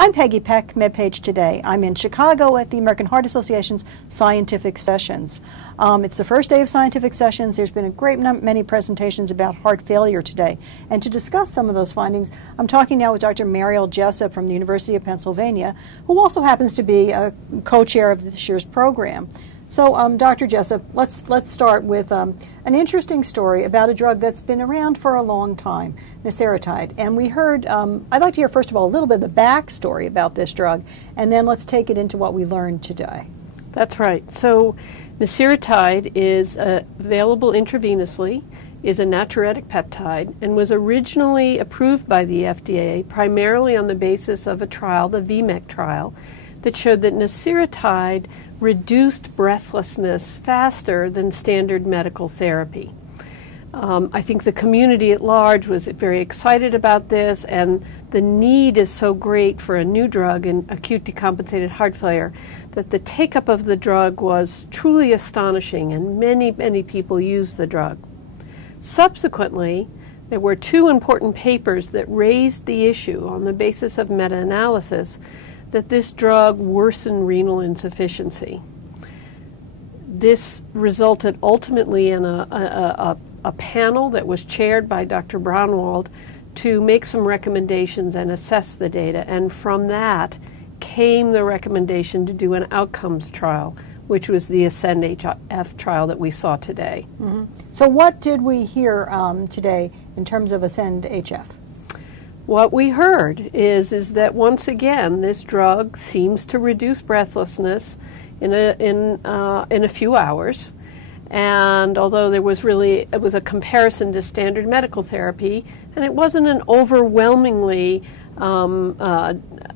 I'm Peggy Peck, MedPage Today. I'm in Chicago at the American Heart Association's Scientific Sessions. It's the first day of Scientific Sessions. There's been a great many presentations about heart failure today. And to discuss some of those findings, I'm talking now with Dr. Mariell Jessup from the University of Pennsylvania, who also happens to be a co-chair of this year's program. So, Dr. Jessup, let's start with an interesting story about a drug that's been around for a long time, Nasiratide. And we heard, I'd like to hear first of all a little bit of the backstory about this drug, and then let's take it into what we learned today. That's right. So, Nasiratide is available intravenously, is a natriuretic peptide, and was originally approved by the FDA primarily on the basis of a trial, the VMEC trial, that showed that Nasiratide reduced breathlessness faster than standard medical therapy. I think the community at large was very excited about this, and the need is so great for a new drug in acute decompensated heart failure that the take-up of the drug was truly astonishing, and many people used the drug. Subsequently, there were two important papers that raised the issue on the basis of meta-analysis that this drug worsened renal insufficiency. This resulted ultimately in a panel that was chaired by Dr. Braunwald to make some recommendations and assess the data, and from that came the recommendation to do an outcomes trial, which was the ASCEND-HF trial that we saw today. Mm-hmm. So what did we hear today in terms of ASCEND-HF? What we heard is that once again this drug seems to reduce breathlessness in a few hours, and although it was a comparison to standard medical therapy, and it wasn't an overwhelmingly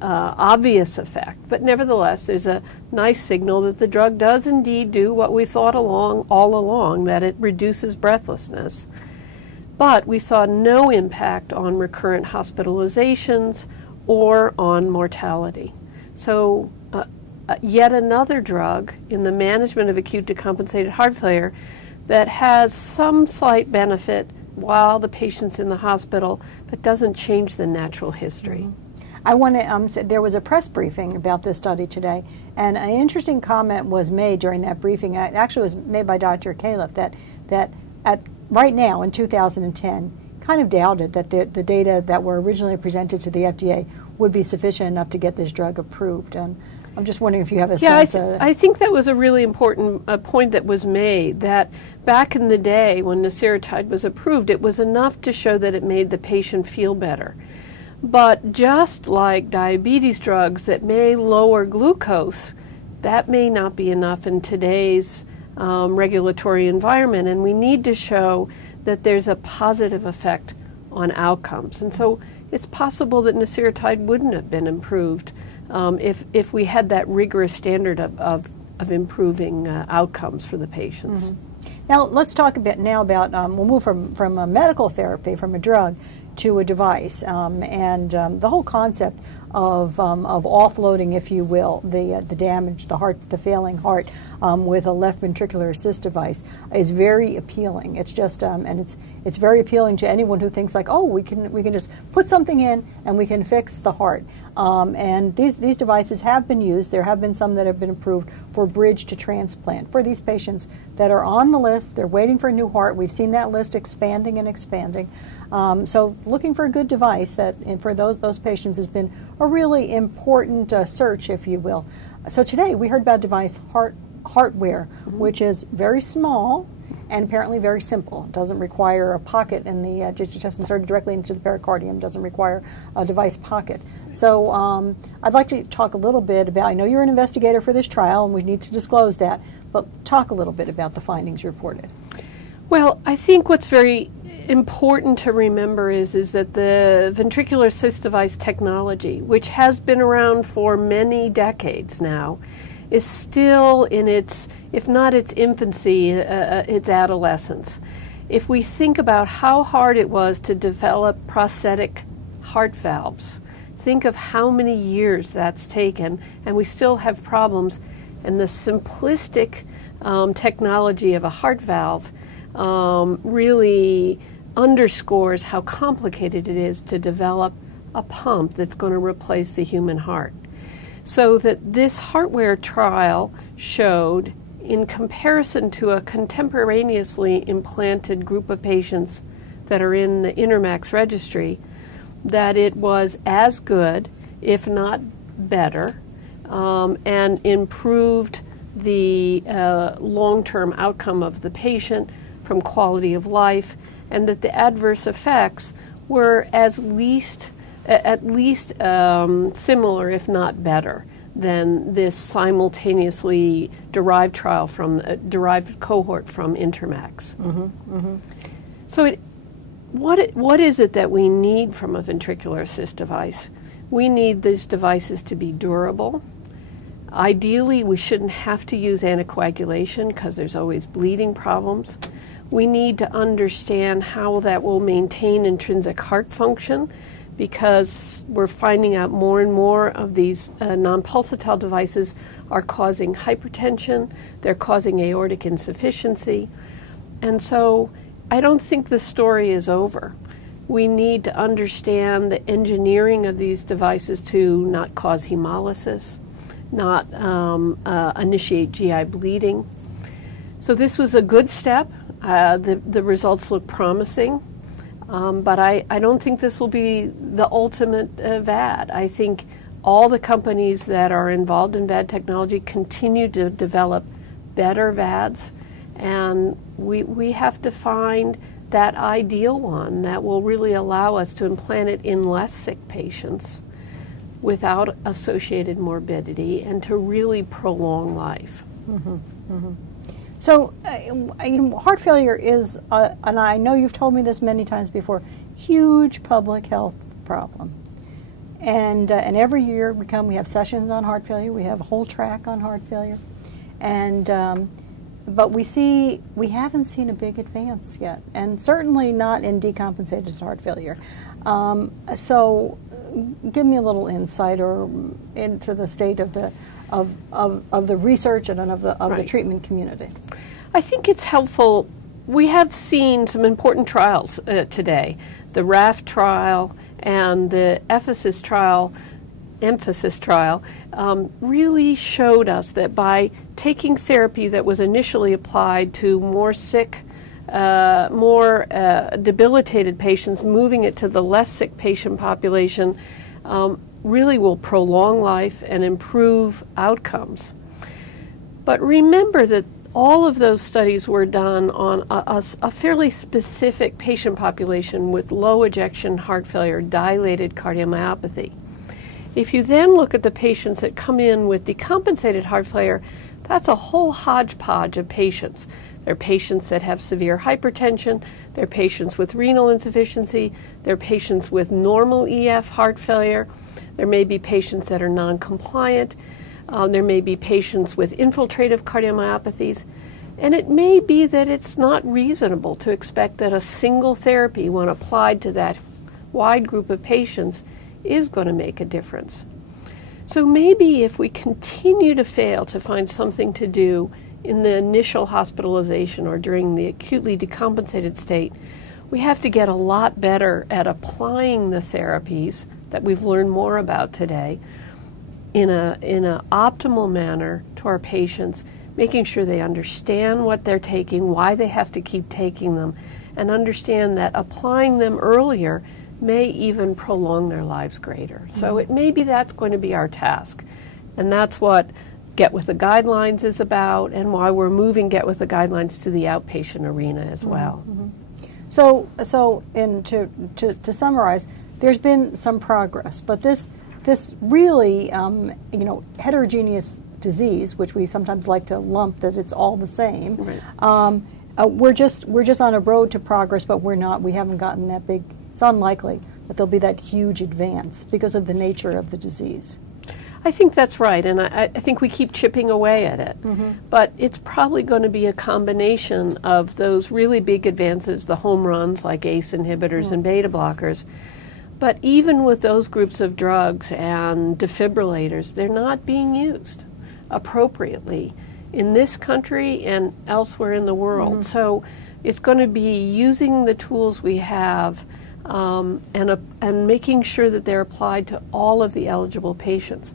obvious effect, but nevertheless there's a nice signal that the drug does indeed do what we thought all along, that it reduces breathlessness. But we saw no impact on recurrent hospitalizations or on mortality. So yet another drug in the management of acute decompensated heart failure that has some slight benefit while the patient's in the hospital, but doesn't change the natural history. I want to say there was a press briefing about this study today, and an interesting comment was made during that briefing. It actually was made by Dr. Califf that right now in 2010 kind of doubted that the data that were originally presented to the FDA would be sufficient enough to get this drug approved. And I'm just wondering if you have a sense of... I think that was a really important point that was made, that back in the day when Nasiratide was approved, it was enough to show that it made the patient feel better. But just like diabetes drugs that may lower glucose, that may not be enough in today's regulatory environment, and we need to show that there's a positive effect on outcomes. And so it's possible that Nasiratide wouldn't have been improved if we had that rigorous standard of improving outcomes for the patients. Mm-hmm. Now let's talk a bit now about, we'll move from a medical therapy, from a drug, to a device, and the whole concept of offloading, if you will, the damage, the failing heart with a left ventricular assist device is very appealing. It's just and it's very appealing to anyone who thinks like, oh, we can just put something in and we can fix the heart. And these devices have been used. There have been some that have been approved for bridge to transplant for these patients that are on the list. They're waiting for a new heart. We've seen that list expanding and expanding. So looking for a good device that for those patients has been a really important search, if you will. So today we heard about a device, Heartwear, mm-hmm. which is very small and apparently very simple. It doesn't require a pocket in the just inserted directly into the pericardium. Doesn't require a device pocket. So I'd like to talk a little bit about, I know you're an investigator for this trial and we need to disclose that, but talk a little bit about the findings you reported. Well, I think what's very important to remember is that the ventricular assist device technology, which has been around for many decades now, is still in its, if not its infancy, its adolescence. If we think about how hard it was to develop prosthetic heart valves, think of how many years that's taken, and we still have problems. And the simplistic technology of a heart valve really underscores how complicated it is to develop a pump that's going to replace the human heart. So that this hardware trial showed, in comparison to a contemporaneously implanted group of patients that are in the INTERMACS registry, that it was as good, if not better, and improved the long-term outcome of the patient from quality of life, and that the adverse effects were at least similar, if not better, than this simultaneously derived trial from derived cohort from INTERMACS. So, what is it that we need from a ventricular assist device? We need these devices to be durable. Ideally, we shouldn't have to use anticoagulation because there's always bleeding problems. We need to understand how that will maintain intrinsic heart function, because we're finding out more and more of these non-pulsatile devices are causing hypertension, they're causing aortic insufficiency. And so I don't think the story is over. We need to understand the engineering of these devices to not cause hemolysis, not initiate GI bleeding. So this was a good step. The results look promising. But I don't think this will be the ultimate VAD. I think all the companies that are involved in VAD technology continue to develop better VADs, and we have to find that ideal one that will really allow us to implant it in less sick patients without associated morbidity and to really prolong life. So, heart failure is, and I know you've told me this many times before, huge public health problem. And every year we have sessions on heart failure. We have a whole track on heart failure, and but we haven't seen a big advance yet, and certainly not in decompensated heart failure. So, give me a little insight into the state of the research and of the treatment community. I think it's helpful. We have seen some important trials today. The RAFT trial and the EMPhASIS trial really showed us that by taking therapy that was initially applied to more sick, more debilitated patients, moving it to the less sick patient population, really will prolong life and improve outcomes. But remember that all of those studies were done on a fairly specific patient population with low ejection heart failure, dilated cardiomyopathy. If you then look at the patients that come in with decompensated heart failure, that's a whole hodgepodge of patients. They're patients that have severe hypertension, they're patients with renal insufficiency, they're patients with normal EF heart failure, there may be patients that are non-compliant, there may be patients with infiltrative cardiomyopathies, and it may be that it's not reasonable to expect that a single therapy, when applied to that wide group of patients, is going to make a difference. So maybe if we continue to fail to find something to do in the initial hospitalization or during the acutely decompensated state, we have to get a lot better at applying the therapies that we've learned more about today in an optimal manner to our patients, making sure they understand what they're taking, why they have to keep taking them, and understand that applying them earlier may even prolong their lives greater. So it may be that's going to be our task. And that's what Get With the Guidelines is about, and why we're moving Get With the Guidelines to the outpatient arena as well. So to summarize, there's been some progress, but this really, heterogeneous disease, which we sometimes like to lump that it's all the same. Right. We're just on a road to progress, but we haven't gotten that big. It's unlikely that there'll be that huge advance because of the nature of the disease. I think that's right, and I think we keep chipping away at it. But it's probably going to be a combination of those really big advances, the home runs like ACE inhibitors and beta blockers. But even with those groups of drugs and defibrillators, they're not being used appropriately in this country and elsewhere in the world. So it's going to be using the tools we have and making sure that they're applied to all of the eligible patients.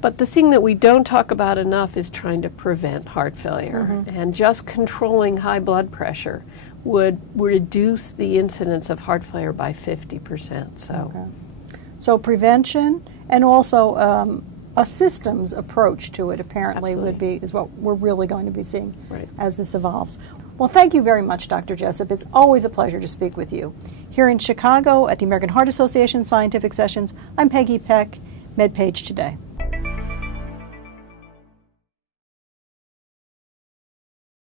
But the thing that we don't talk about enough is trying to prevent heart failure. And just controlling high blood pressure would reduce the incidence of heart failure by 50%. So prevention and also a systems approach to it apparently is what we're really going to be seeing as this evolves. Well, thank you very much, Dr. Jessup. It's always a pleasure to speak with you. Here in Chicago at the American Heart Association Scientific Sessions, I'm Peggy Peck, MedPage Today.